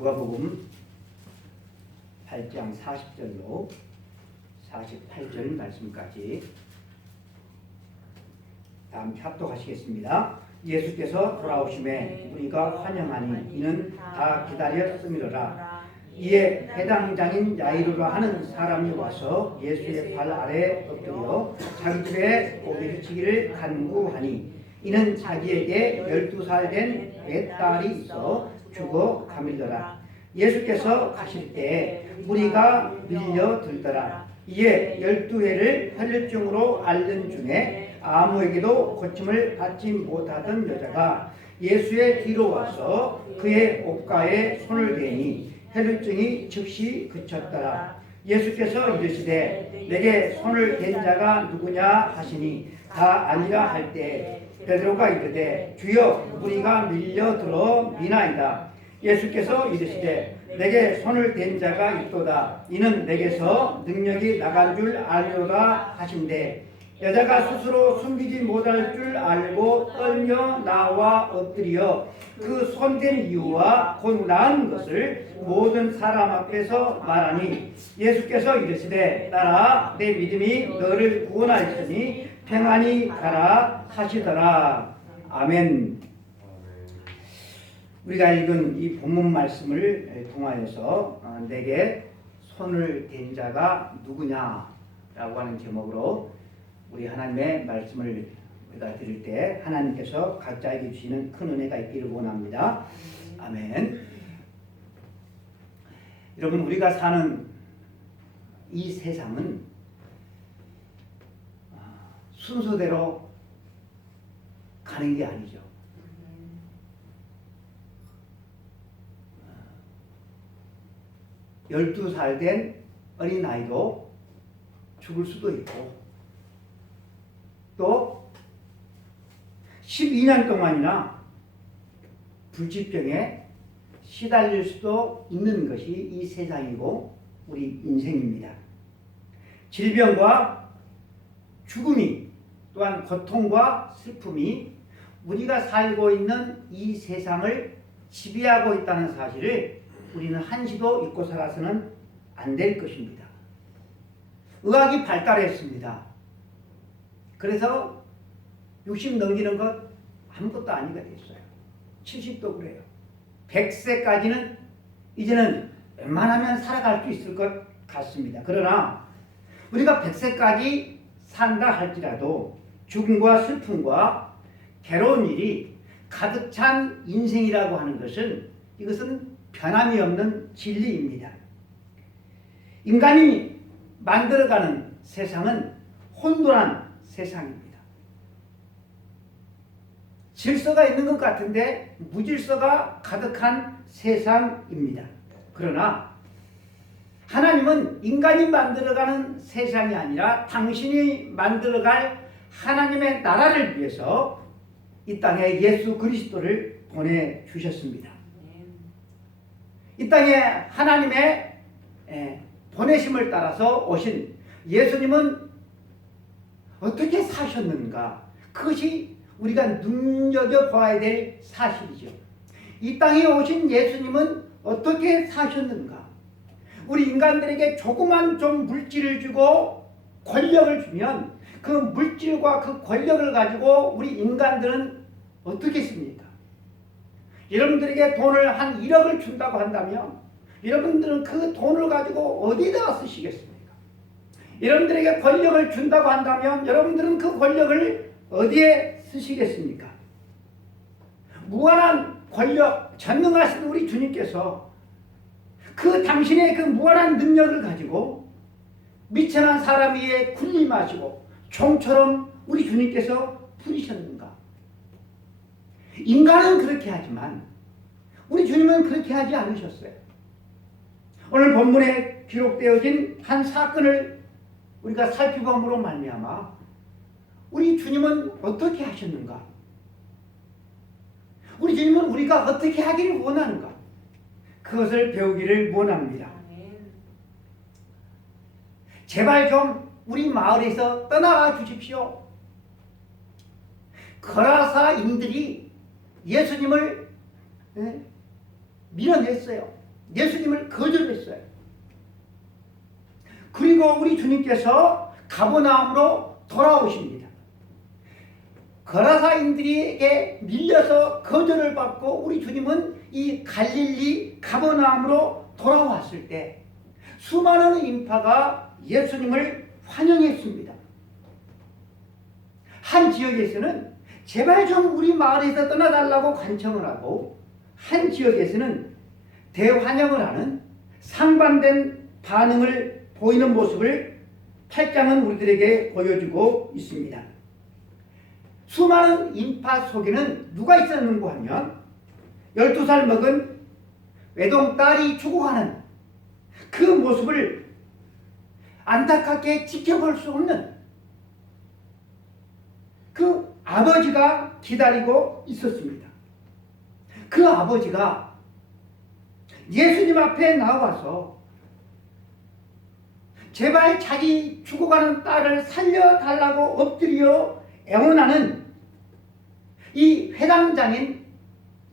누가복음 8장 40절로 48절 말씀까지 다 함께 합독하시겠습니다. 예수께서 돌아오심에 우리가 환영하니 이는 다 기다렸음이로라. 이에 해당장인 야이로라 하는 사람이 와서 예수의 발 아래 엎드려 자기 집에 고기를 치기를 간구하니 이는 자기에게 12살 된 외딸이 있어 죽어 가밀더라. 예수께서 가실 때 무리가 밀려들더라. 이에 12회를 혈류증으로 앓는 중에 아무에게도 고침을 받지 못하던 여자가 예수의 뒤로 와서 그의 옷가에 손을 대니 혈류증이 즉시 그쳤더라. 예수께서 이르시되 내게 손을 댄 자가 누구냐 하시니 다 아니라 할 때 베드로가 이르되 주여 우리가 밀려들어 미나이다. 예수께서 이르시되 내게 손을 댄 자가 있도다. 이는 내게서 능력이 나간 줄 아리로다 하신대 여자가 스스로 숨기지 못할 줄 알고 떨며 나와 엎드려 그 손댄 이유와 곧 나은 것을 모든 사람 앞에서 말하니 예수께서 이르시되 딸아 내 믿음이 너를 구원하였으니 평안히 가라 하시더라. 아멘. 우리가 읽은 이 본문 말씀을 통하여서 내게 손을 댄 자가 누구냐라고 하는 제목으로 우리 하나님의 말씀을 우리가 들을 때 하나님께서 각자에게 주시는 큰 은혜가 있기를 원합니다. 아멘. 여러분 우리가 사는 이 세상은 순서대로 가는 게 아니죠. 어, 12살 된 어린아이도 죽을 수도 있고 또 12년 동안이나 불치병에 시달릴 수도 있는 것이 이 세상이고 우리 인생입니다. 질병과 죽음이 또한 고통과 슬픔이 우리가 살고 있는 이 세상을 지배하고 있다는 사실을 우리는 한시도 잊고 살아서는 안 될 것입니다. 의학이 발달했습니다. 그래서 60 넘기는 것 아무것도 아니가 됐어요. 70도 그래요. 100세까지는 이제는 웬만하면 살아갈 수 있을 것 같습니다. 그러나 우리가 100세까지 산다 할지라도 죽음과 슬픔과 괴로운 일이 가득 찬 인생이라고 하는 것은 이것은 변함이 없는 진리입니다. 인간이 만들어가는 세상은 혼돈한 세상입니다. 질서가 있는 것 같은데 무질서가 가득한 세상입니다. 그러나 하나님은 인간이 만들어가는 세상이 아니라 당신이 만들어갈 하나님의 나라를 위해서 이 땅에 예수 그리스도를 보내주셨습니다. 이 땅에 하나님의 보내심을 따라서 오신 예수님은 어떻게 사셨는가? 그것이 우리가 눈여겨봐야 될 사실이죠. 이 땅에 오신 예수님은 어떻게 사셨는가? 우리 인간들에게 조그만 좀 물질을 주고 권력을 주면 그 물질과 그 권력을 가지고 우리 인간들은 어떻게 씁니까? 여러분들에게 돈을 한 1억을 준다고 한다면 여러분들은 그 돈을 가지고 어디다 쓰시겠습니까? 여러분들에게 권력을 준다고 한다면 여러분들은 그 권력을 어디에 쓰시겠습니까? 무한한 권력, 전능하신 우리 주님께서 그 당신의 그 무한한 능력을 가지고 미천한 사람 위에 군림하시고 종처럼 우리 주님께서 부리셨는가? 인간은 그렇게 하지만 우리 주님은 그렇게 하지 않으셨어요. 오늘 본문에 기록되어진 한 사건을 우리가 살펴봄으로 말미암아 우리 주님은 어떻게 하셨는가? 우리 주님은 우리가 어떻게 하기를 원하는가? 그것을 배우기를 원합니다. 제발 좀 우리 마을에서 떠나가 주십시오. 거라사인들이 예수님을 밀어냈어요. 예수님을 거절했어요. 그리고 우리 주님께서 가버나움으로 돌아오십니다. 거라사인들에게 밀려서 거절을 받고 우리 주님은 이 갈릴리 가버나움으로 돌아왔을 때 수많은 인파가 예수님을 환영했습니다. 한 지역에서는 제발 좀 우리 마을에서 떠나달라고 간청을 하고, 한 지역에서는 대환영을 하는 상반된 반응을 보이는 모습을 8장은 우리들에게 보여주고 있습니다. 수많은 인파 속에는 누가 있었는고 하면 12살 먹은 외동딸이 죽어가는 그 모습을 안타깝게 지켜볼 수 없는 그 아버지가 기다리고 있었습니다. 그 아버지가 예수님 앞에 나와서 제발 자기 죽어가는 딸을 살려달라고 엎드려 애원하는 이 회당장인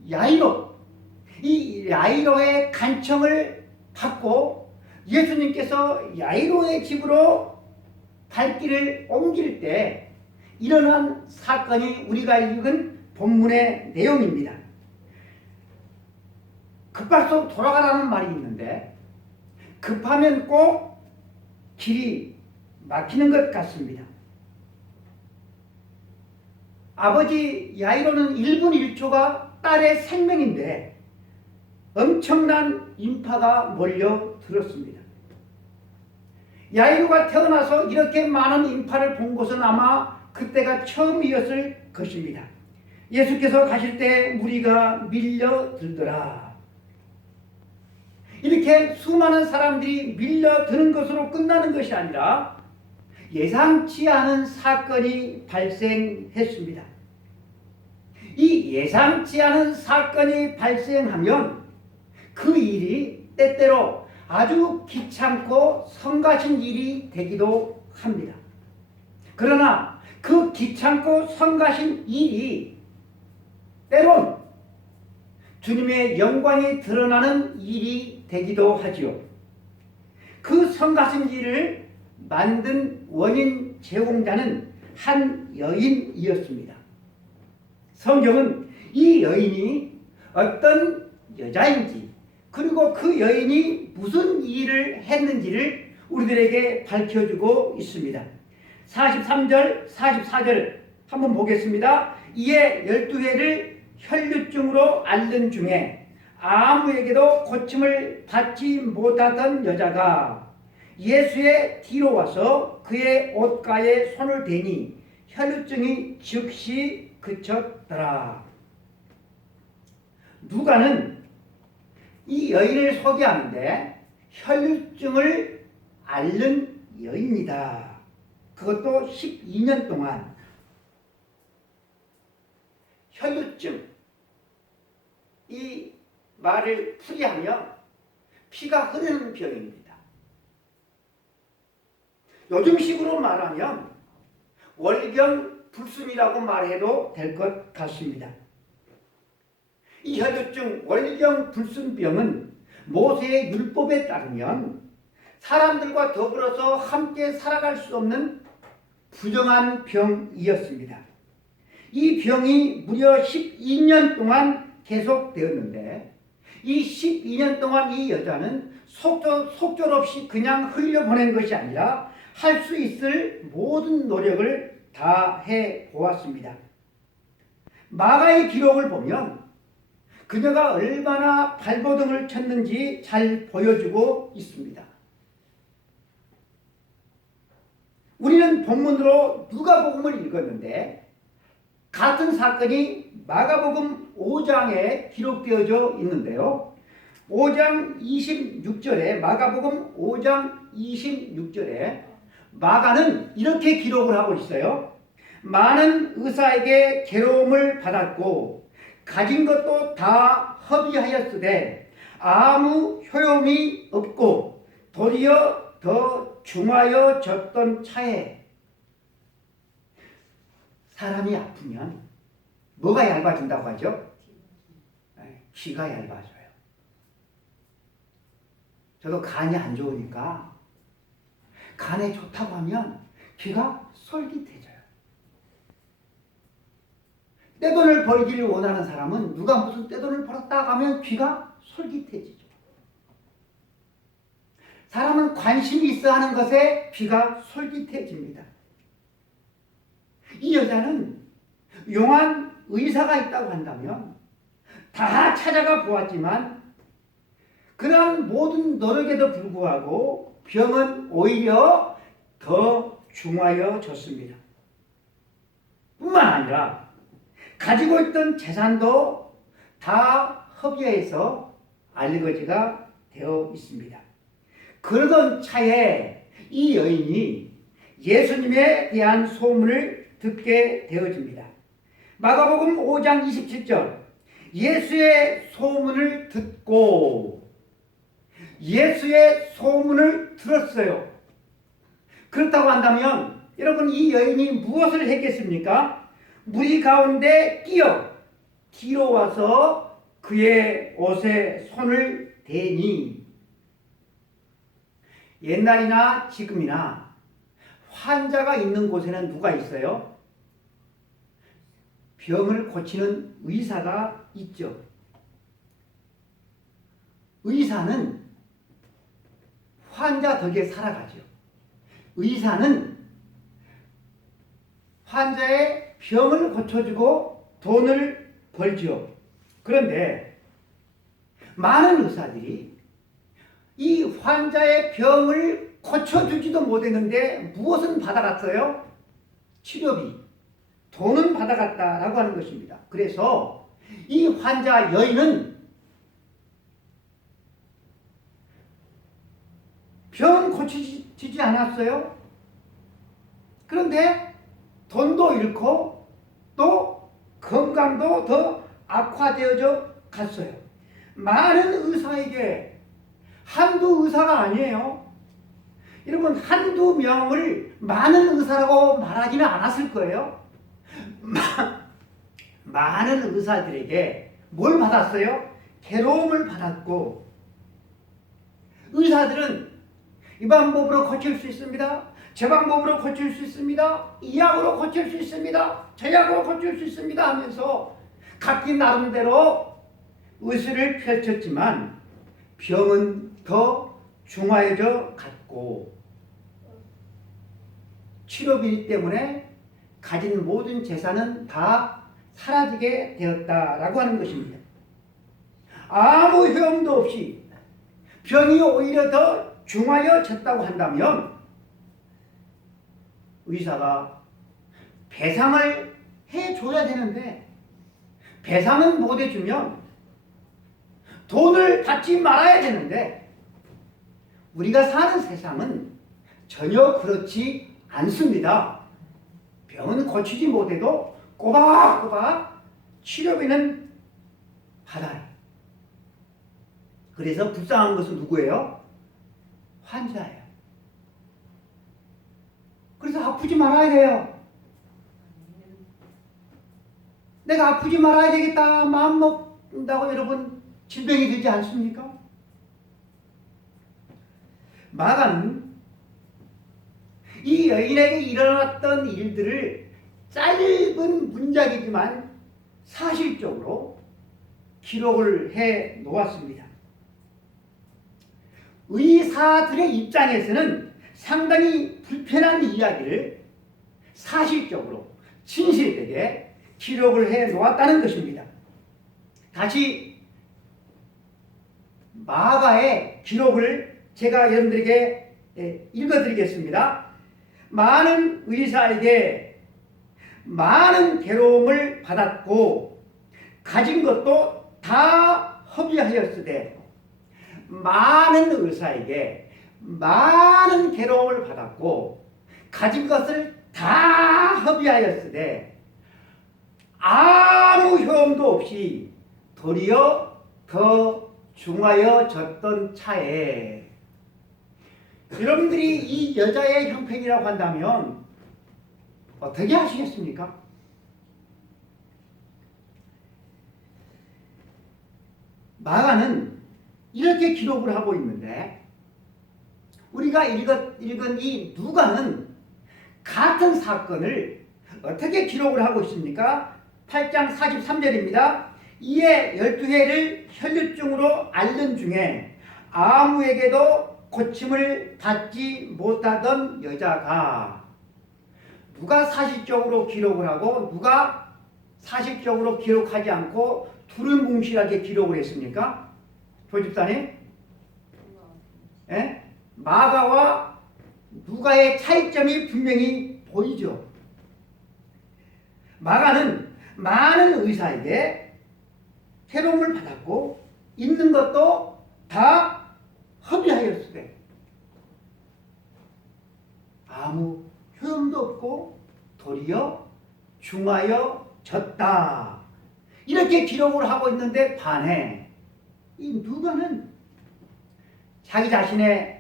야이로, 이 야이로의 간청을 받고 예수님께서 야이로의 집으로 발길을 옮길 때 일어난 사건이 우리가 읽은 본문의 내용입니다. 급박속 돌아가라는 말이 있는데 급하면 꼭 길이 막히는 것 같습니다. 아버지 야이로는 1분 1초가 딸의 생명인데 엄청난 인파가 몰려들었습니다. 야이로가 태어나서 이렇게 많은 인파를 본 것은 아마 그때가 처음이었을 것입니다. 예수께서 가실 때 무리가 밀려들더라. 이렇게 수많은 사람들이 밀려드는 것으로 끝나는 것이 아니라 예상치 않은 사건이 발생했습니다. 이 예상치 않은 사건이 발생하면 그 일이 때때로 아주 귀찮고 성가신 일이 되기도 합니다. 그러나 그 귀찮고 성가신 일이 때론 주님의 영광이 드러나는 일이 되기도 하지요. 그 성가신 일을 만든 원인 제공자는 한 여인이었습니다. 성경은 이 여인이 어떤 여자인지 그리고 그 여인이 무슨 일을 했는지를 우리들에게 밝혀주고 있습니다. 43절, 44절 한번 보겠습니다. 이에 12회를 혈류증으로 앓는 중에 아무에게도 고침을 받지 못하던 여자가 예수의 뒤로 와서 그의 옷가에 손을 대니 혈류증이 즉시 그쳤더라. 누가는 이 여인을 소개하는데 혈류증을 앓는 여인이다. 그것도 12년 동안. 혈류증, 이 말을 풀이하면 피가 흐르는 병입니다. 요즘식으로 말하면 월경불순이라고 말해도 될 것 같습니다. 이 혈류증, 월경불순병은 모세의 율법에 따르면 사람들과 더불어서 함께 살아갈 수 없는 부정한 병이었습니다. 이 병이 무려 12년 동안 계속되었는데 이 12년 동안 이 여자는 속절없이 그냥 흘려보낸 것이 아니라 할 수 있을 모든 노력을 다 해보았습니다. 마가의 기록을 보면 그녀가 얼마나 발버둥을 쳤는지 잘 보여주고 있습니다. 우리는 본문으로 누가복음을 읽었는데 같은 사건이 마가복음 5장에 기록되어져 있는데요. 5장 26절에 마가복음 5장 26절에 마가는 이렇게 기록을 하고 있어요. 많은 의사에게 괴로움을 받았고 가진 것도 다 허비하였으되 아무 효용이 없고 도리어 더 중하여졌던 차에. 사람이 아프면 뭐가 얇아진다고 하죠? 귀가 얇아져요. 저도 간이 안 좋으니까 간에 좋다고 하면 귀가 솔깃해져요. 떼돈을 벌기를 원하는 사람은 누가 무슨 떼돈을 벌었다 하면 귀가 솔깃해지죠. 사람은 관심이 있어 하는 것에 귀가 솔깃해집니다. 이 여자는 용한 의사가 있다고 한다면 다 찾아가 보았지만 그러한 모든 노력에도 불구하고 병은 오히려 더 중하여졌습니다. 뿐만 아니라 가지고 있던 재산도 다 허비해서 알거지가 되어 있습니다. 그러던 차에 이 여인이 예수님에 대한 소문을 듣게 되어집니다. 마가복음 5장 27절 예수의 소문을 듣고 예수의 소문을 들었어요. 그렇다고 한다면 여러분 이 여인이 무엇을 했겠습니까? 무리 가운데 끼어 뒤로 와서 그의 옷에 손을 대니 옛날이나 지금이나 환자가 있는 곳에는 누가 있어요? 병을 고치는 의사가 있죠. 의사는 환자 덕에 살아가죠. 의사는 환자의 병을 고쳐주고 돈을 벌죠. 그런데 많은 의사들이 이 환자의 병을 고쳐주지도 못했는데 무엇은 받아갔어요? 치료비, 돈은 받아갔다라고 하는 것입니다. 그래서 이 환자 여인은 병은 고치지 않았어요. 그런데 돈도 잃고 또 건강도 더 악화되어져 갔어요. 많은 의사에게 한두 의사가 아니에요. 여러분 한두 명을 많은 의사라고 말하지는 않았을 거예요. 많은 의사들에게 뭘 받았어요? 괴로움을 받았고 의사들은 이 방법으로 고칠 수 있습니다. 저 방법으로 고칠 수 있습니다. 이 약으로 고칠 수 있습니다. 저 약으로 고칠 수 있습니다 하면서 각기 나름대로 의술을 펼쳤지만 병은 더 중하여져 갔고 치료비 때문에 가진 모든 재산은 다 사라지게 되었다라고 하는 것입니다. 아무 효험도 없이 병이 오히려 더 중하여졌다고 한다면 의사가 배상을 해줘야 되는데 배상은 못 해주면 돈을 받지 말아야 되는데 우리가 사는 세상은 전혀 그렇지 않습니다. 병은 고치지 못해도 꼬박꼬박 치료비는 받아요. 그래서 불쌍한 것은 누구예요? 환자예요. 그래서 아프지 말아야 돼요. 내가 아프지 말아야 되겠다 마음 먹는다고 여러분 질병이 되지 않습니까? 마가는 이 여인에게 일어났던 일들을 짧은 문장이지만 사실적으로 기록을 해 놓았습니다. 의사들의 입장에서는 상당히 불편한 이야기를 사실적으로 진실되게 기록을 해 놓았다는 것입니다. 다시 마가의 기록을 제가 여러분들에게 읽어드리겠습니다. 많은 의사에게 많은 괴로움을 받았고 가진 것도 다 허비하였으되 많은 의사에게 많은 괴로움을 받았고 가진 것을 다 허비하였으되 아무 효험도 없이 도리어 더 중하여졌던 차에 여러분들이 이 여자의 형편이라고 한다면 어떻게 하시겠습니까? 마가는 이렇게 기록을 하고 있는데 우리가 읽은 이 누가는 같은 사건을 어떻게 기록을 하고 있습니까? 8장 43절입니다. 이에 12회를 혈류증으로 앓는 중에 아무에게도 고침을 받지 못하던 여자가, 누가 사실적으로 기록을 하고 누가 사실적으로 기록하지 않고 둘을 뭉실하게 기록을 했습니까? 조집사님? 예? 마가와 누가의 차이점이 분명히 보이죠. 마가는 많은 의사에게 해롱을 받았고 있는 것도 다 허비하였으되 아무 효용도 없고 도리어 중하여 졌다. 이렇게 기록을 하고 있는데 반해 이 누가는 자기 자신의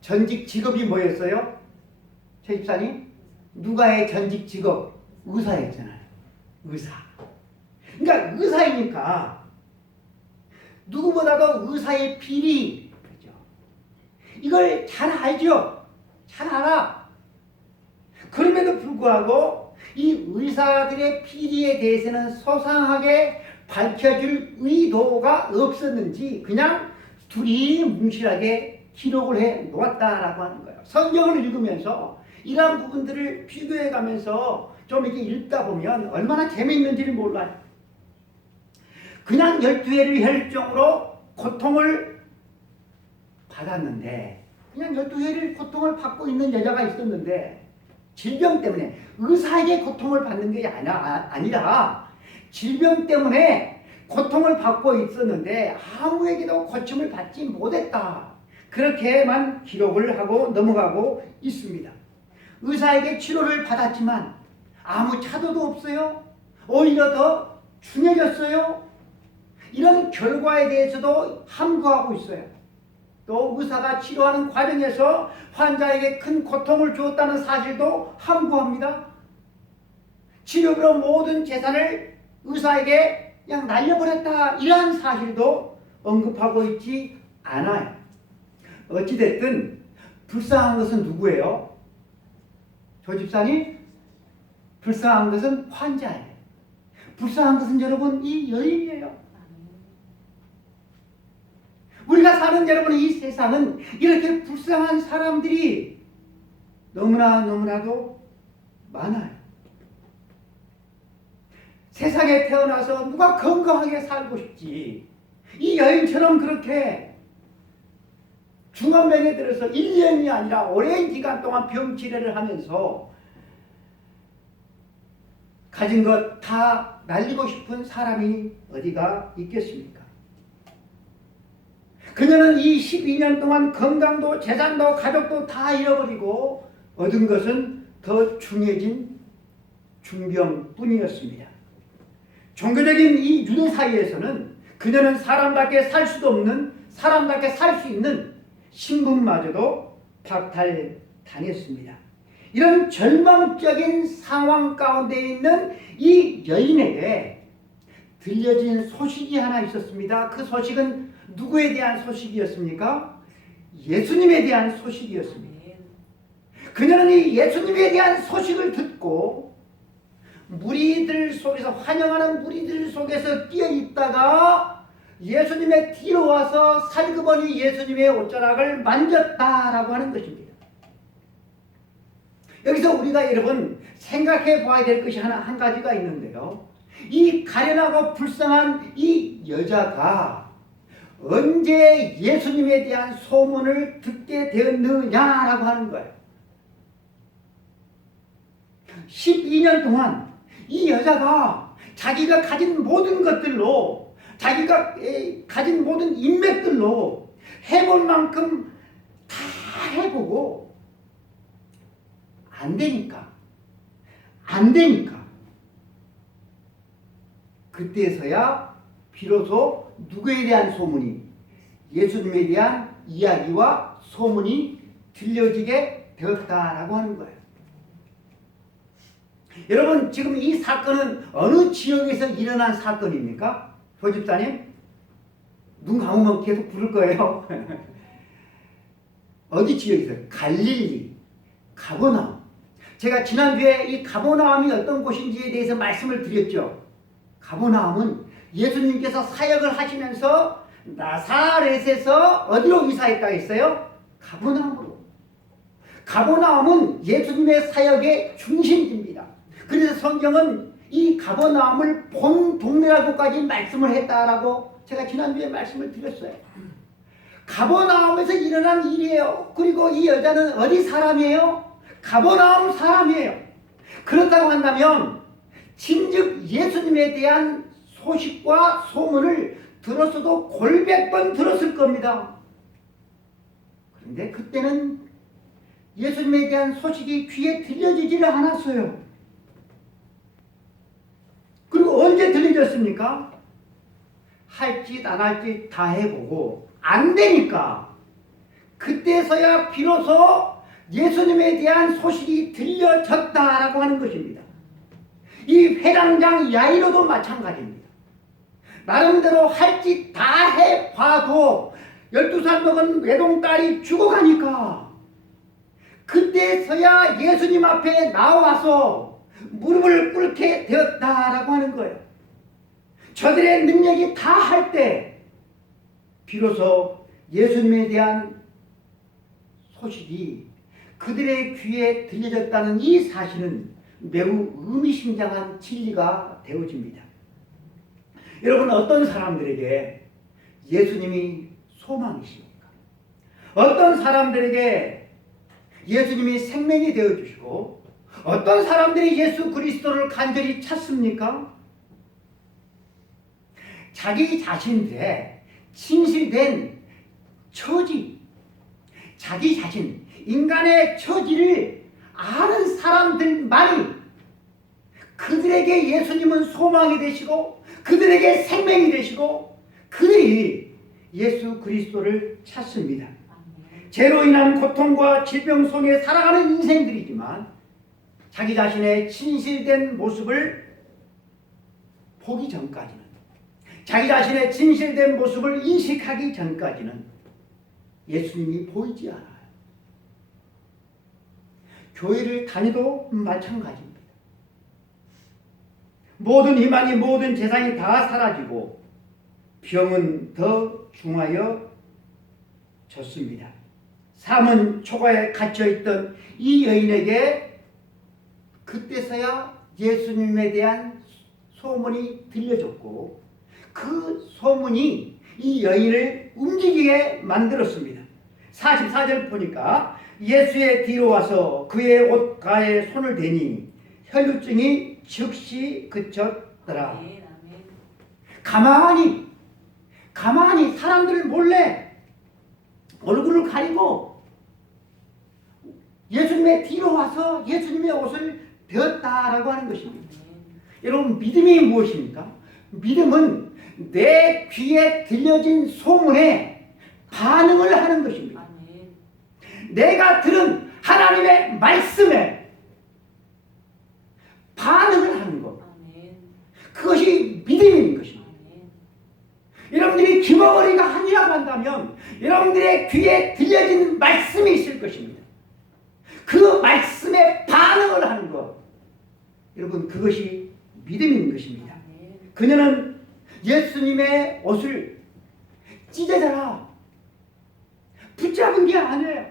전직 직업이 뭐였어요? 최 집사님? 누가의 전직 직업 의사였잖아요. 의사. 그러니까 의사이니까 누구보다도 의사의 비리, 그렇죠? 이걸 잘 알죠. 잘 알아. 그럼에도 불구하고 이 의사들의 비리에 대해서는 소상하게 밝혀줄 의도가 없었는지 그냥 둘이 뭉실하게 기록을 해 놓았다라고 하는 거예요. 성경을 읽으면서 이러한 부분들을 비교해 가면서 좀 이렇게 읽다 보면 얼마나 재미있는지를 몰라요. 그냥 12회를 혈증으로 고통을 받았는데, 그냥 12회를 고통을 받고 있는 여자가 있었는데, 질병 때문에 의사에게 고통을 받는 게 아니라 질병 때문에 고통을 받고 있었는데 아무에게도 고침을 받지 못했다. 그렇게만 기록을 하고 넘어가고 있습니다. 의사에게 치료를 받았지만 아무 차도도 없어요. 오히려 더 중해졌어요. 이런 결과에 대해서도 함구하고 있어요. 또 의사가 치료하는 과정에서 환자에게 큰 고통을 주었다는 사실도 함구합니다. 치료비로 모든 재산을 의사에게 그냥 날려버렸다. 이러한 사실도 언급하고 있지 않아요. 어찌됐든 불쌍한 것은 누구예요? 조집사님? 불쌍한 것은 환자예요. 불쌍한 것은 여러분 이 여인이에요. 우리가 사는 여러분 이 세상은 이렇게 불쌍한 사람들이 너무나도 많아요. 세상에 태어나서 누가 건강하게 살고 싶지. 이 여인처럼 그렇게 중환병에 들어서 1년이 아니라 오랜 기간 동안 병치료를 하면서 가진 것 다 날리고 싶은 사람이 어디가 있겠습니까? 그녀는 이 12년 동안 건강도 재산도 가족도 다 잃어버리고 얻은 것은 더 중해진 중병뿐이었습니다. 종교적인 이 유대 사이에서는 그녀는 사람답게 살 수도 없는, 사람답게 살 수 있는 신분마저도 박탈당했습니다. 이런 절망적인 상황 가운데 있는 이 여인에게 들려진 소식이 하나 있었습니다. 그 소식은 누구에 대한 소식이었습니까? 예수님에 대한 소식이었습니다. 그녀는 이 예수님에 대한 소식을 듣고 무리들 속에서, 환영하는 무리들 속에서 끼어 있다가 예수님의 뒤로 와서 살그머니 예수님의 옷자락을 만졌다라고 하는 것입니다. 여기서 우리가 여러분 생각해 봐야 될 것이 한 가지가 있는데요. 이 가련하고 불쌍한 이 여자가 언제 예수님에 대한 소문을 듣게 되었느냐라고 하는 거예요. 12년 동안 이 여자가 자기가 가진 모든 것들로, 자기가 가진 모든 인맥들로 해볼 만큼 다 해보고 안 되니까 그때서야 비로소 누구에 대한 소문이, 예수님에 대한 이야기와 소문이 들려지게 되었다라고 하는 거예요. 여러분 지금 이 사건은 어느 지역에서 일어난 사건입니까? 조집사님? 눈 감으면 계속 부를 거예요. 어디 지역에 있어요? 갈릴리, 가버나움. 제가 지난주에 이 가버나움이 어떤 곳인지에 대해서 말씀을 드렸죠. 가버나움은 예수님께서 사역을 하시면서 나사렛에서 어디로 이사했다고 했어요? 가버나움으로. 가버나움은 예수님의 사역의 중심지입니다. 그래서 성경은 이 가버나움을 본 동네라고까지 말씀을 했다라고 제가 지난주에 말씀을 드렸어요. 가버나움에서 일어난 일이에요. 그리고 이 여자는 어디 사람이에요? 가버나움 사람이에요. 그렇다고 한다면 진즉 예수님에 대한 소식과 소문을 들었어도 골백 번 들었을 겁니다. 그런데 그때는 예수님에 대한 소식이 귀에 들려지지를 않았어요. 그리고 언제 들려졌습니까? 할 짓 안 할 짓 다 해보고 안 되니까 그때서야 비로소 예수님에 대한 소식이 들려졌다라고 하는 것입니다. 이 회당장 야이로도 마찬가지입니다. 나름대로 할 짓 다 해봐도 12살 먹은 외동딸이 죽어가니까 그때서야 예수님 앞에 나와서 무릎을 꿇게 되었다라고 하는 거예요. 저들의 능력이 다 할 때 비로소 예수님에 대한 소식이 그들의 귀에 들려졌다는 이 사실은 매우 의미심장한 진리가 되어집니다. 여러분, 어떤 사람들에게 예수님이 소망이십니까? 어떤 사람들에게 예수님이 생명이 되어주시고 어떤 사람들이 예수 그리스도를 간절히 찾습니까? 자기 자신들의 진실된 처지, 자기 자신, 인간의 처지를 아는 사람들만이 그들에게 예수님은 소망이 되시고 그들에게 생명이 되시고 그들이 예수 그리스도를 찾습니다. 죄로 인한 고통과 질병 속에 살아가는 인생들이지만 자기 자신의 진실된 모습을 보기 전까지는, 자기 자신의 진실된 모습을 인식하기 전까지는 예수님이 보이지 않아요. 교회를 다니도 마찬가지입니다. 모든 희망이, 모든 재산이 다 사라지고 병은 더 중하여졌습니다. 삶은 초가에 갇혀있던 이 여인에게 그때서야 예수님에 대한 소문이 들려졌고 그 소문이 이 여인을 움직이게 만들었습니다. 44절 보니까 예수의 뒤로 와서 그의 옷가에 손을 대니 혈루증이 즉시 그쳤더라. 가만히 사람들 몰래 얼굴을 가리고 예수님의 뒤로 와서 예수님의 옷을 베었다라고 하는 것입니다. 여러분, 믿음이 무엇입니까? 믿음은 내 귀에 들려진 소문에 반응을 하는 것입니다. 내가 들은 하나님의 말씀에 반응을 하는 것, 그것이 믿음인 것입니다. 여러분들이 귀머거리가 아니라고 한다면 여러분들의 귀에 들려진 말씀이 있을 것입니다. 그 말씀에 반응을 하는 것, 여러분, 그것이 믿음인 것입니다. 그녀는 예수님의 옷을 찢어져라 붙잡은 게 아니에요.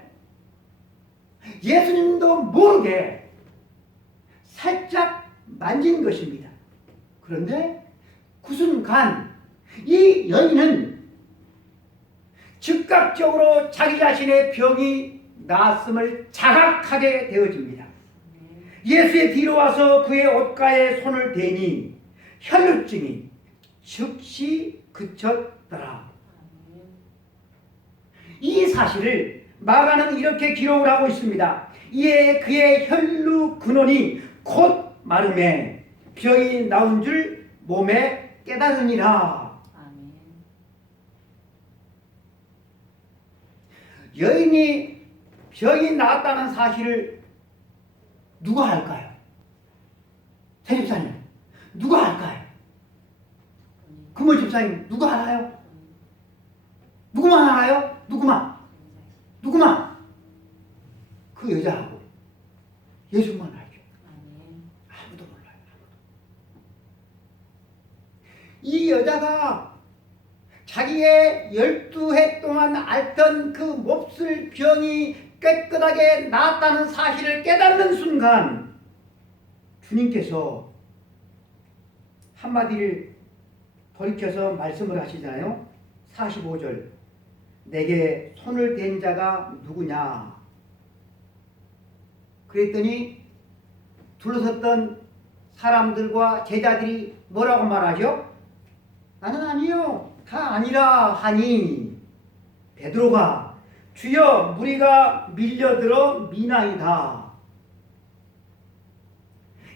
예수님도 모르게 살짝 만진 것입니다. 그런데 그 순간 이 여인은 즉각적으로 자기 자신의 병이 나았음을 자각하게 되어집니다. 예수의 뒤로 와서 그의 옷가에 손을 대니 혈루증이 즉시 그쳤더라. 이 사실을 마가는 이렇게 기록을 하고 있습니다. 이에 그의 혈루 근원이 곧 마름에 병이 나온 줄 몸에 깨달으니라. 여인이 병이 나았다는 사실을 누가 알까요? 세집사님, 누가 알까요? 금호 집사님, 누가 알아요? 누구만 알아요? 누구만? 그 여자하고 예수만 알죠. 아무도 몰라요. 이 여자가 자기의 12해 동안 앓던 그 몹쓸 병이 깨끗하게 나았다는 사실을 깨닫는 순간 주님께서 한마디를 돌이켜서 말씀을 하시잖아요. 45절, 내게 손을 댄 자가 누구냐? 그랬더니 둘러섰던 사람들과 제자들이 뭐라고 말하죠? 나는 아니요, 다 아니라 하니 베드로가 주여 무리가 밀려들어 미나이다.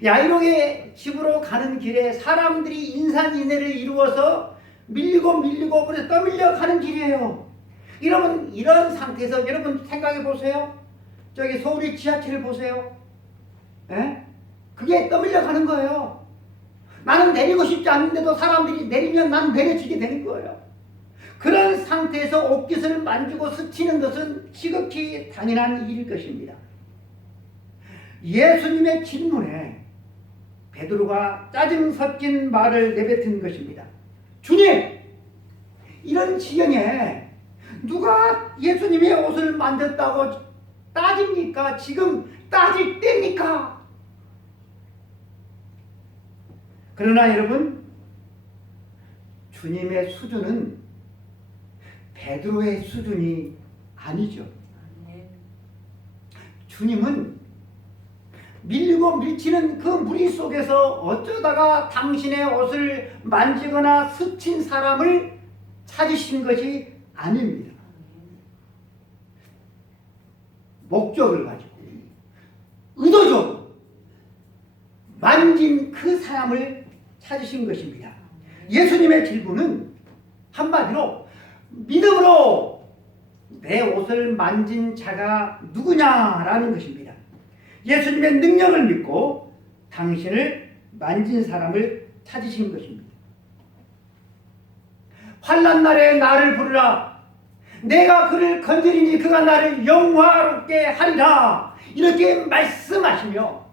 야이로의 집으로 가는 길에 사람들이 인산인해를 이루어서 밀리고 그래서 떠밀려 가는 길이에요. 여러분, 이런 상태에서 여러분 생각해 보세요. 저기 서울의 지하철을 보세요. 에? 그게 떠밀려 가는 거예요. 나는 내리고 싶지 않는데도 사람들이 내리면 난 내려지게 되는 거예요. 그런 상태에서 옷깃을 만지고 스치는 것은 지극히 당연한 일일 것입니다. 예수님의 질문에 베드로가 짜증 섞인 말을 내뱉은 것입니다. 주님, 이런 지경에 누가 예수님의 옷을 만졌다고 따집니까? 지금 따질 때입니까? 그러나 여러분, 주님의 수준은 베드로의 수준이 아니죠. 주님은 밀리고 밀치는 그 무리 속에서 어쩌다가 당신의 옷을 만지거나 스친 사람을 찾으신 것이 아닙니다. 목적을 가지고 의도적으로 만진 그 사람을 찾으신 것입니다. 예수님의 질문은 한마디로 믿음으로 내 옷을 만진 자가 누구냐라는 것입니다. 예수님의 능력을 믿고 당신을 만진 사람을 찾으신 것입니다. 환난 날에 나를 부르라. 내가 그를 건드리니 그가 나를 영화롭게 하리라. 이렇게 말씀하시며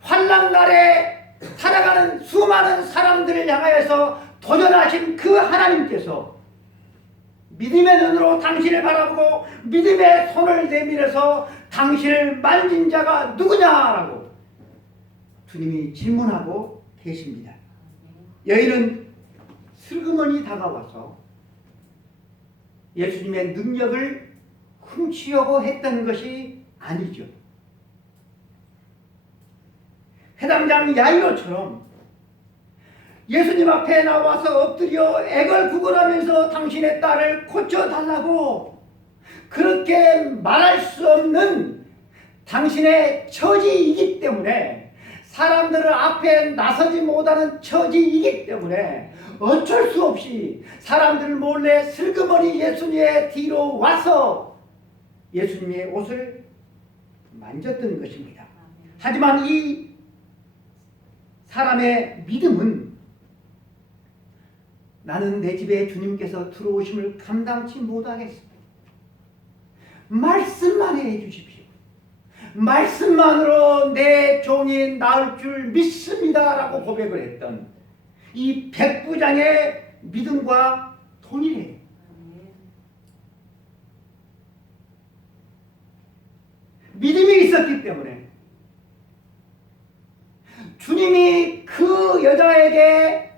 환난 날에 살아가는 수많은 사람들을 향하여서 도전하신 그 하나님께서 믿음의 눈으로 당신을 바라보고 믿음의 손을 내밀어서 당신을 만진 자가 누구냐라고 주님이 질문하고 계십니다. 여인은 슬그머니 다가와서 예수님의 능력을 훔치려고 했던 것이 아니죠. 해당장 야이로처럼 예수님 앞에 나와서 엎드려 애걸구걸하면서 당신의 딸을 고쳐달라고 그렇게 말할 수 없는 당신의 처지이기 때문에, 사람들을 앞에 나서지 못하는 처지이기 때문에 어쩔 수 없이 사람들 몰래 슬그머니 예수님의 뒤로 와서 예수님의 옷을 만졌던 것입니다. 하지만 이 사람의 믿음은 나는 내 집에 주님께서 들어오심을 감당치 못하겠습니다. 말씀만 해주십시오. 말씀만으로 내 종이 나을 줄 믿습니다 라고 고백을 했던 이 백부장의 믿음과 동일해요. 믿음이 있었기 때문에 주님이 그 여자에게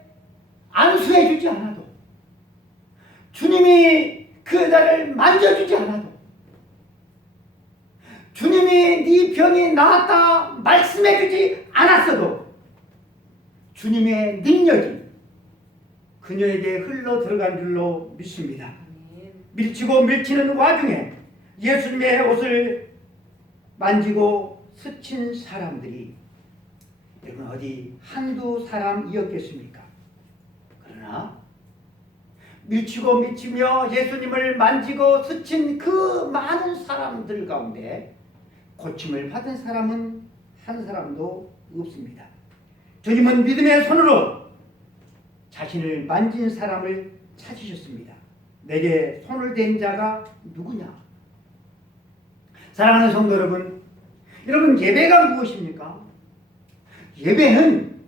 안수해 주지 않아도, 주님이 그 여자를 만져주지 않아도, 주님이 네 병이 나았다 말씀해 주지 않았어도 주님의 능력이 그녀에게 흘러 들어간 줄로 믿습니다. 밀치고 밀치는 와중에 예수님의 옷을 만지고 스친 사람들이 여러분 어디 한두 사람이었겠습니까? 그러나 밀치고 밀치며 예수님을 만지고 스친 그 많은 사람들 가운데 고침을 받은 사람은 한 사람도 없습니다. 주님은 믿음의 손으로 자신을 만진 사람을 찾으셨습니다. 내게 손을 댄 자가 누구냐? 사랑하는 성도 여러분, 예배가 무엇입니까? 예배는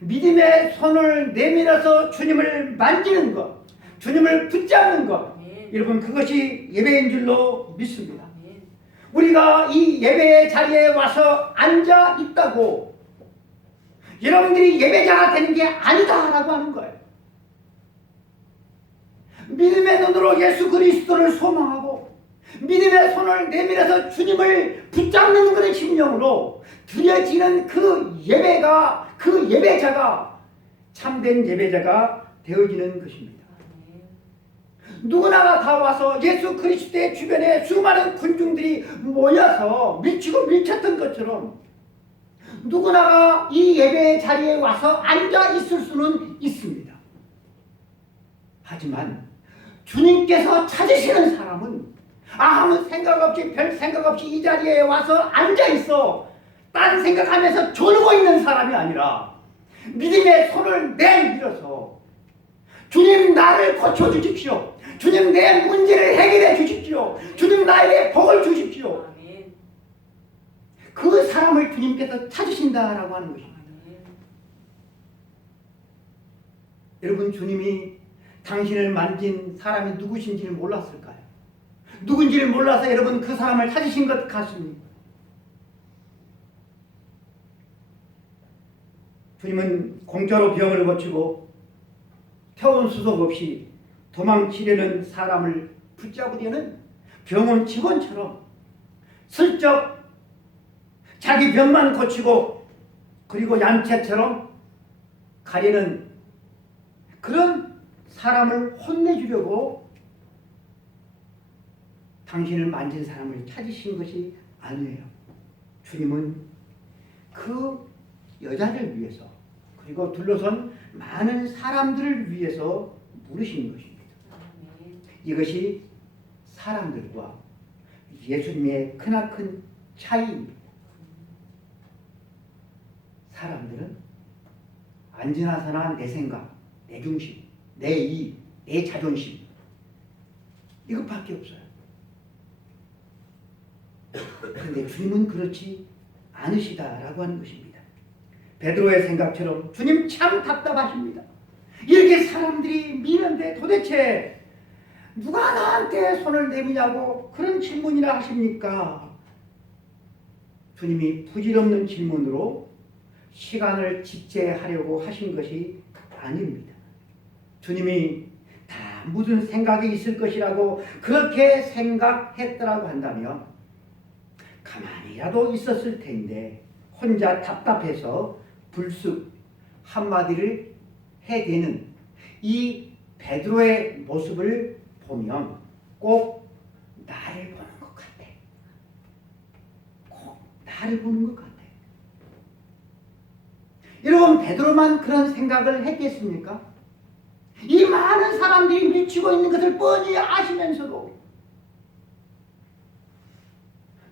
믿음의 손을 내밀어서 주님을 만지는 것, 주님을 붙잡는 것, 여러분 그것이 예배인 줄로 믿습니다. 우리가 이 예배의 자리에 와서 앉아 있다고 여러분들이 예배자가 되는 게 아니다라고 하는 거예요. 믿음의 눈으로 예수 그리스도를 소망하고 믿음의 손을 내밀어서 주님을 붙잡는 그런 심령으로 드려지는 그 예배가, 그 예배자가 참된 예배자가 되어지는 것입니다. 누구나가 다 와서 예수 그리스도의 주변에 수많은 군중들이 모여서 밀치고 밀쳤던 것처럼 누구나가 이 예배의 자리에 와서 앉아 있을 수는 있습니다. 하지만 주님께서 찾으시는 사람은 아무 생각 없이 별 생각 없이 이 자리에 와서 앉아 있어 딴 생각하면서 졸고 있는 사람이 아니라 믿음의 손을 내밀어서 주님 나를 고쳐주십시오. 주님 내 문제를 해결해 주십시오. 주님 나에게 복을 주십시오. 그 사람을 주님께서 찾으신다라고 하는 것입니다. 여러분 주님이 당신을 만진 사람이 누구신지를 몰랐을까요? 누군지를 몰라서 여러분 그 사람을 찾으신 것 같습니다. 주님은 공짜로 병을 고치고 태운 수속 없이 도망치려는 사람을 붙잡으려는 병원 직원처럼 슬쩍 자기 병만 고치고 그리고 얌체처럼 가려는 그런 사람을 혼내주려고 당신을 만진 사람을 찾으신 것이 아니에요. 주님은 그 여자를 위해서 그리고 둘러선 많은 사람들을 위해서 부르신 것입니다. 이것이 사람들과 예수님의 크나큰 차이입니다. 사람들은 안지나서나 내 생각, 내 중심, 내 이익, 내 자존심 이것밖에 없어요. 그런데 주님은 그렇지 않으시다라고 하는 것입니다. 베드로의 생각처럼 주님 참 답답하십니다. 이렇게 사람들이 미는데 도대체 누가 나한테 손을 내미냐고 그런 질문이나 하십니까? 주님이 부질없는 질문으로 시간을 지체하려고 하신 것이 아닙니다. 주님이 다 무슨 생각이 있을 것이라고 그렇게 생각했더라고 한다면 가만히라도 있었을 텐데 혼자 답답해서 불쑥 한마디를 해대는 이 베드로의 모습을 보면 꼭 나를 보는 것 같아. 꼭 나를 보는 것 같아. 여러분 베드로만 그런 생각을 했겠습니까? 이 많은 사람들이 미치고 있는 것을 뻔히 아시면서도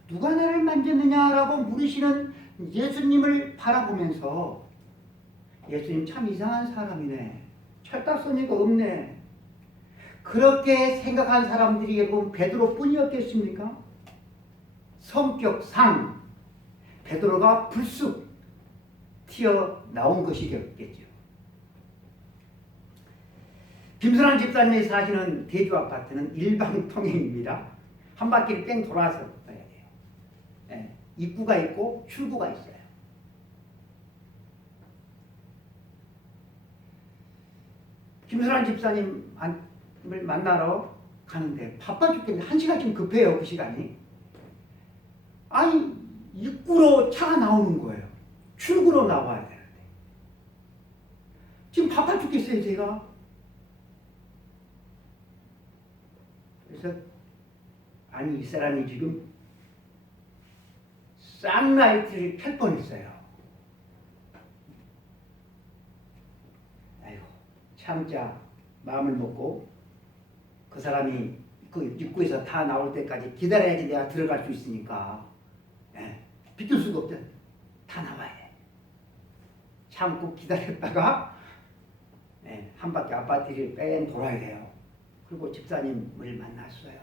누가 나를 만졌느냐라고 물으시는 예수님을 바라보면서 예수님 참 이상한 사람이네. 철딱서니가 없네. 그렇게 생각한 사람들이 여러분 베드로뿐이었겠습니까? 성격상 베드로가 불쑥 튀어나온 것이겠죠. 김선환 집사님이 사시는 대주 아파트는 일방통행입니다. 한 바퀴를 뺑 돌아서 가야 돼요. 네, 입구가 있고 출구가 있어요. 김선환 집사님을 만나러 가는데 바빠 죽겠는데 1시간쯤 급해요. 그 시간이. 아니 입구로 차가 나오는 거예요. 출구로 나와야 되는데 지금 바빠 죽겠어요 제가. 그래서 아니 이 사람이 지금 쌍라이트를 켤 뻔했어요. 아이고 참자 마음을 먹고 그 사람이 그 입구에서 다 나올 때까지 기다려야지 내가 들어갈 수 있으니까 비킬 수가 없대. 다 나와야 돼. 참고 기다렸다가 한 바퀴 아파트를 뺑 돌아야 돼요. 그리고 집사님을 만났어요.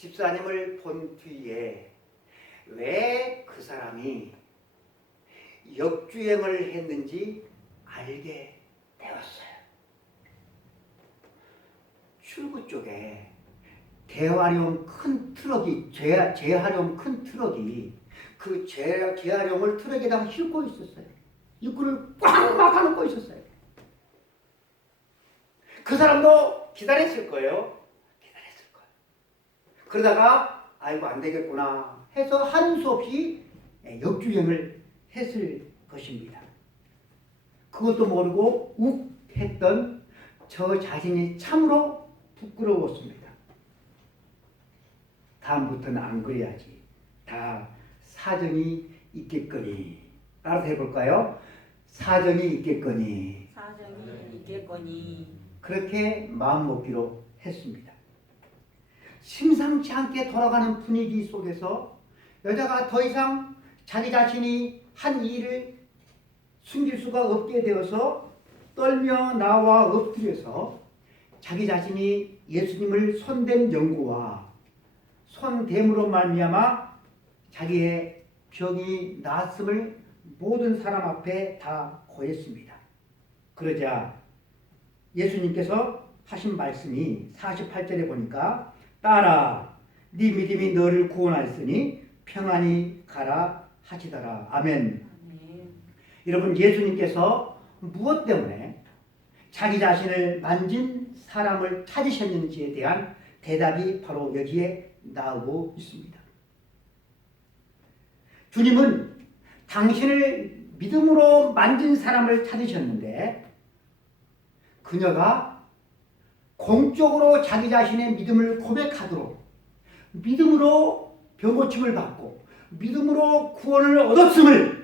집사님을 본 뒤에 왜 그 사람이 역주행을 했는지 알게 되었어요. 출구 쪽에 재활용 큰 트럭이 그 재활용을 트럭에다가 싣고 있었어요. 입구를 꽉 막아놓고 있었어요. 그 사람도 기다렸을 거예요. 그러다가 아이고 안 되겠구나 해서 하는 수 없이 역주행을 했을 것입니다. 그것도 모르고 욱 했던 저 자신이 참으로 부끄러웠습니다. 다음부터는 안 그래야지. 다 사정이 있겠거니. 따라서 해볼까요? 사정이 있겠거니. 그렇게 마음먹기로 했습니다. 심상치 않게 돌아가는 분위기 속에서 여자가 더 이상 자기 자신이 한 일을 숨길 수가 없게 되어서 떨며 나와 엎드려서 자기 자신이 예수님을 손댄 연고와 손댐으로 말미암아 자기의 병이 나았음을 모든 사람 앞에 다 고했습니다. 그러자 예수님께서 하신 말씀이 48절에 보니까 딸아 네 믿음이 너를 구원하였으니 평안히 가라 하시더라. 아멘. 여러분 예수님께서 무엇 때문에 자기 자신을 만진 사람을 찾으셨는지에 대한 대답이 바로 여기에 나오고 있습니다. 주님은 당신을 믿음으로 만진 사람을 찾으셨는데 그녀가 공적으로 자기 자신의 믿음을 고백하도록 믿음으로 병고침을 받고 믿음으로 구원을 얻었음을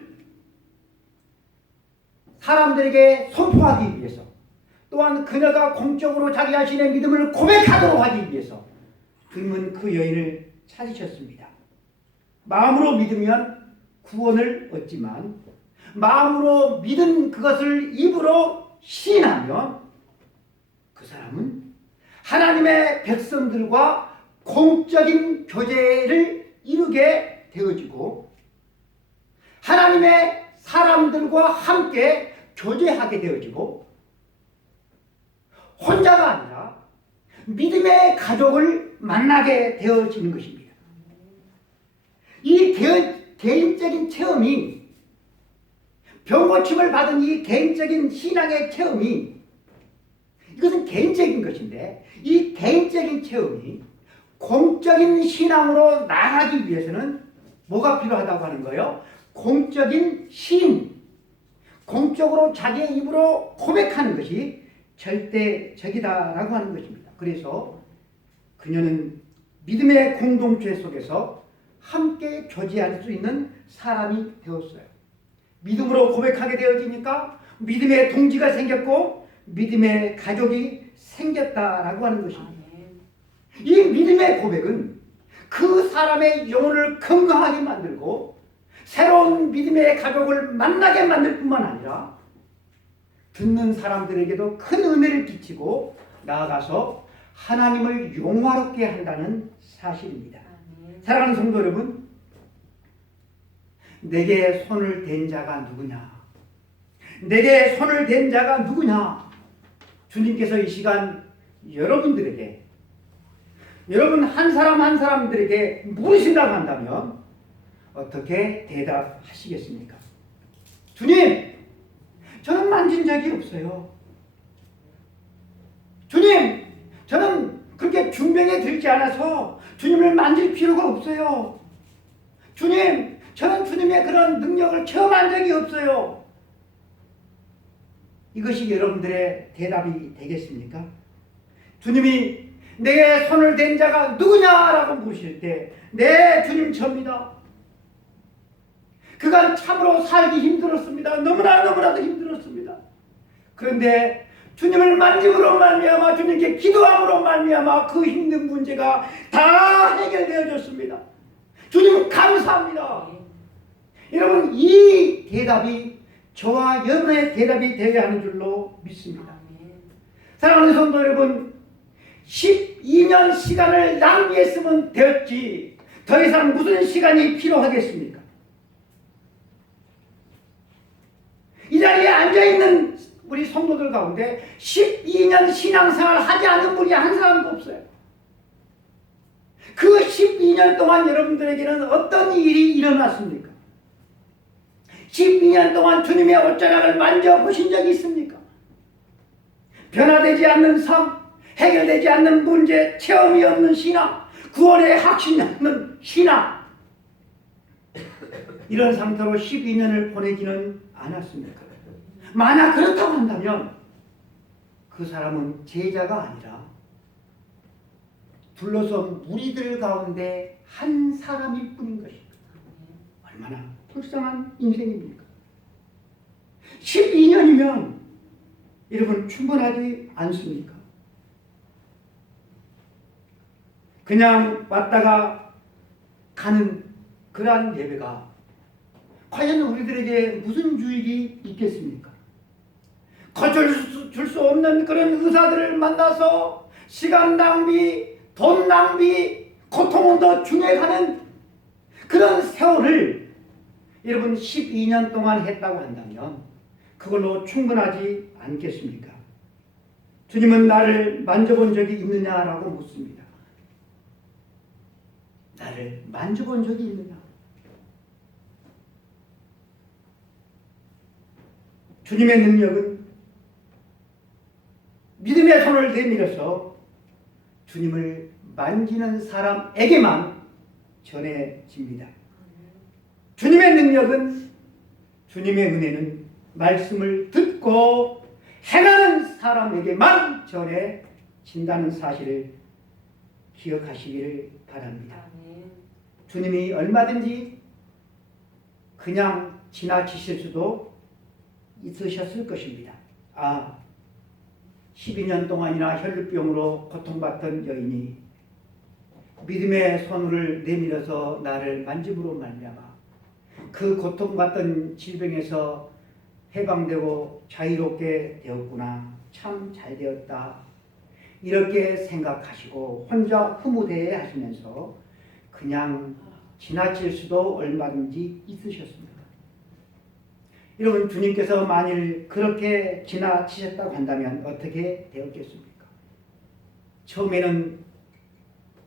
사람들에게 선포하기 위해서 또한 그녀가 공적으로 자기 자신의 믿음을 고백하도록 하기 위해서 주님은 그 여인을 찾으셨습니다. 마음으로 믿으면 구원을 얻지만 마음으로 믿은 그것을 입으로 시인하면 그 사람은 하나님의 백성들과 공적인 교제를 이루게 되어지고 하나님의 사람들과 함께 교제하게 되어지고 혼자가 아니라 믿음의 가족을 만나게 되어지는 것입니다. 이 개인적인 체험이 병고침을 받은 이 개인적인 신앙의 체험이 이것은 개인적인 것인데 이 개인적인 체험이 공적인 신앙으로 나아가기 위해서는 뭐가 필요하다고 하는 거예요? 공적인 시인, 공적으로 자기의 입으로 고백하는 것이 절대적이다라고 하는 것입니다. 그래서 그녀는 믿음의 공동체 속에서 함께 교제할 수 있는 사람이 되었어요. 믿음으로 고백하게 되어지니까 믿음의 동지가 생겼고 믿음의 가족이 생겼다라고 하는 것입니다. 이 믿음의 고백은 그 사람의 영혼을 건강하게 만들고 새로운 믿음의 가족을 만나게 만들 뿐만 아니라 듣는 사람들에게도 큰 은혜를 끼치고 나아가서 하나님을 영화롭게 한다는 사실입니다. 사랑하는 성도 여러분, 내게 손을 댄 자가 누구냐? 내게 손을 댄 자가 누구냐? 주님께서 이 시간 여러분들에게 여러분 한 사람 한 사람들에게 물으신다고 한다면 어떻게 대답하시겠습니까? 주님, 저는 만진 적이 없어요. 주님, 저는 그렇게 중병에 들지 않아서 주님을 만질 필요가 없어요. 주님, 저는 주님의 그런 능력을 체험한 적이 없어요. 이것이 여러분들의 대답이 되겠습니까? 주님이 내게 손을 댄 자가 누구냐라고 물으실 때, 네, 주님 접니다. 그간 참으로 살기 힘들었습니다. 너무나도 힘들었습니다. 그런데 주님을 만짐으로 말미암아 주님께 기도함으로 말미암아 그 힘든 문제가 다 해결되어졌습니다. 주님 감사합니다. 여러분, 이 대답이 저와 여러분의 대답이 되게 하는 줄로 믿습니다. 사랑하는 성도 여러분, 12년 시간을 낭비했으면 되었지 더 이상 무슨 시간이 필요하겠습니까? 이 자리에 앉아있는 우리 성도들 가운데 12년 신앙생활 하지 않은 분이 한 사람도 없어요. 그 12년 동안 여러분들에게는 어떤 일이 일어났습니까? 12년 동안 주님의 옷자락을 만져보신 적이 있습니까? 변화되지 않는 삶, 해결되지 않는 문제, 체험이 없는 신앙, 구원의 확신이 없는 신앙, 이런 상태로 12년을 보내지는 않았습니까? 만약 그렇다고 한다면 그 사람은 제자가 아니라 둘러선 무리들 가운데 한 사람일 뿐인 것입니다. 얼마나 불쌍한 인생입니까? 12년이면 여러분 충분하지 않습니까? 그냥 왔다가 가는 그러한 예배가 과연 우리들에게 무슨 유익이 있겠습니까? 거절 줄 수 없는 그런 의사들을 만나서 시간 낭비, 돈 낭비, 고통은 더 중요하는 그런 세월을 여러분 12년 동안 했다고 한다면 그걸로 충분하지 않겠습니까? 주님은 나를 만져본 적이 있느냐라고 묻습니다. 나를 만져본 적이 있느냐? 주님의 능력은 믿음의 손을 내밀어서 주님을 만지는 사람에게만 전해집니다. 주님의 능력은, 주님의 은혜는 말씀을 듣고 행하는 사람에게만 전해진다는 사실을 기억하시기를 바랍니다. 주님이 얼마든지 그냥 지나치실 수도 있으셨을 것입니다. 12년 동안이나 혈루병으로 고통받던 여인이 믿음의 손을 내밀어서 나를 만짐으로 말미암아 그 고통받던 질병에서 해방되고 자유롭게 되었구나. 참 잘되었다. 이렇게 생각하시고 혼자 흐무대해 하시면서 그냥 지나칠 수도 얼마든지 있으셨습니다. 여러분, 주님께서 만일 그렇게 지나치셨다고 한다면 어떻게 되었겠습니까? 처음에는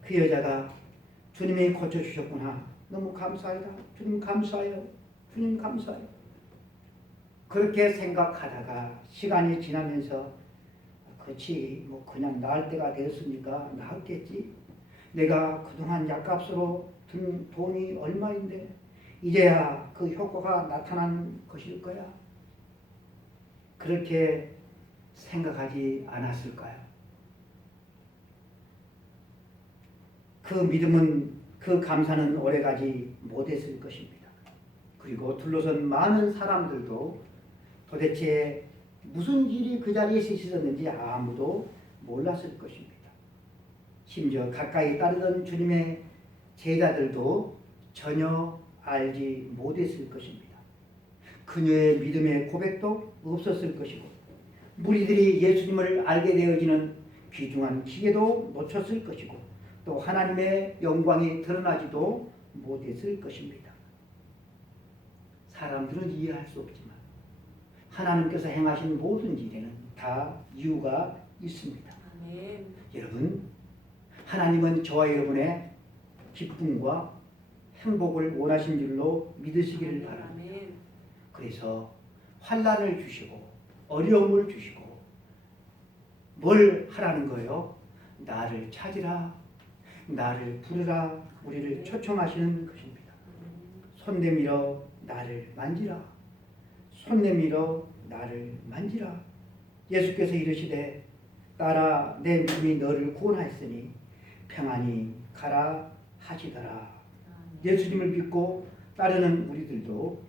그 여자가 주님이 고쳐주셨구나. 너무 감사하다. 주님 감사해요. 주님 감사해요. 그렇게 생각하다가 시간이 지나면서 그렇지 뭐 그냥 나을 때가 되었으니까 나았겠지. 내가 그동안 약값으로 든 돈이 얼마인데 이제야 그 효과가 나타난 것일 거야. 그렇게 생각하지 않았을까요? 그 믿음은, 그 감사는 오래가지 못했을 것입니다. 그리고 둘러선 많은 사람들도 도대체 무슨 일이 그 자리에 있었는지 아무도 몰랐을 것입니다. 심지어 가까이 따르던 주님의 제자들도 전혀 알지 못했을 것입니다. 그녀의 믿음의 고백도 없었을 것이고 무리들이 예수님을 알게 되어지는 귀중한 기회도 놓쳤을 것이고 또 하나님의 영광이 드러나지도 못했을 것입니다. 사람들은 이해할 수 없지만 하나님께서 행하신 모든 일에는 다 이유가 있습니다. 아멘. 여러분, 하나님은 저와 여러분의 기쁨과 행복을 원하신 줄로 믿으시기를 바랍니다. 그래서 환난을 주시고 어려움을 주시고 뭘 하라는 거예요? 나를 찾으라, 나를 부르라, 우리를 초청하시는 것입니다. 손 내밀어 나를 만지라, 손 내밀어 나를 만지라. 예수께서 이르시되 따라 내 믿음이 너를 구원하였으니 평안히 가라 하시더라. 예수님을 믿고 따르는 우리들도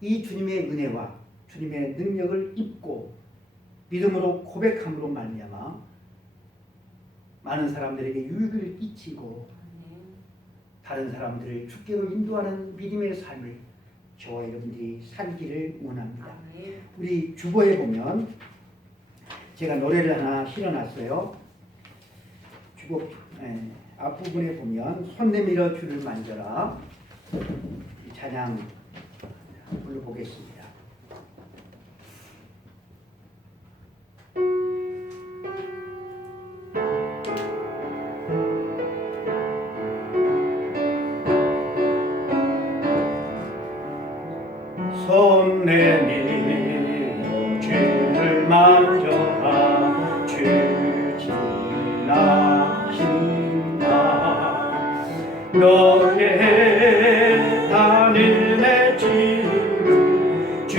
이 주님의 은혜와 주님의 능력을 입고 믿음으로 고백함으로 말미암아 많은 사람들에게 유익을 끼치고 다른 사람들을 주께로 인도하는 믿음의 삶을 저와 여러분들이 살기를 원합니다. 우리 주보에 보면 제가 노래를 하나 실어놨어요. 주곡 앞부분에 보면 손 내밀어 주를 만져라 이 찬양 불러보겠습니다. 손 내밀어 주를 만져라 주 지나신다 너의 하늘 맺힌 주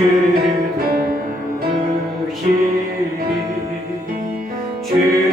부르시리 주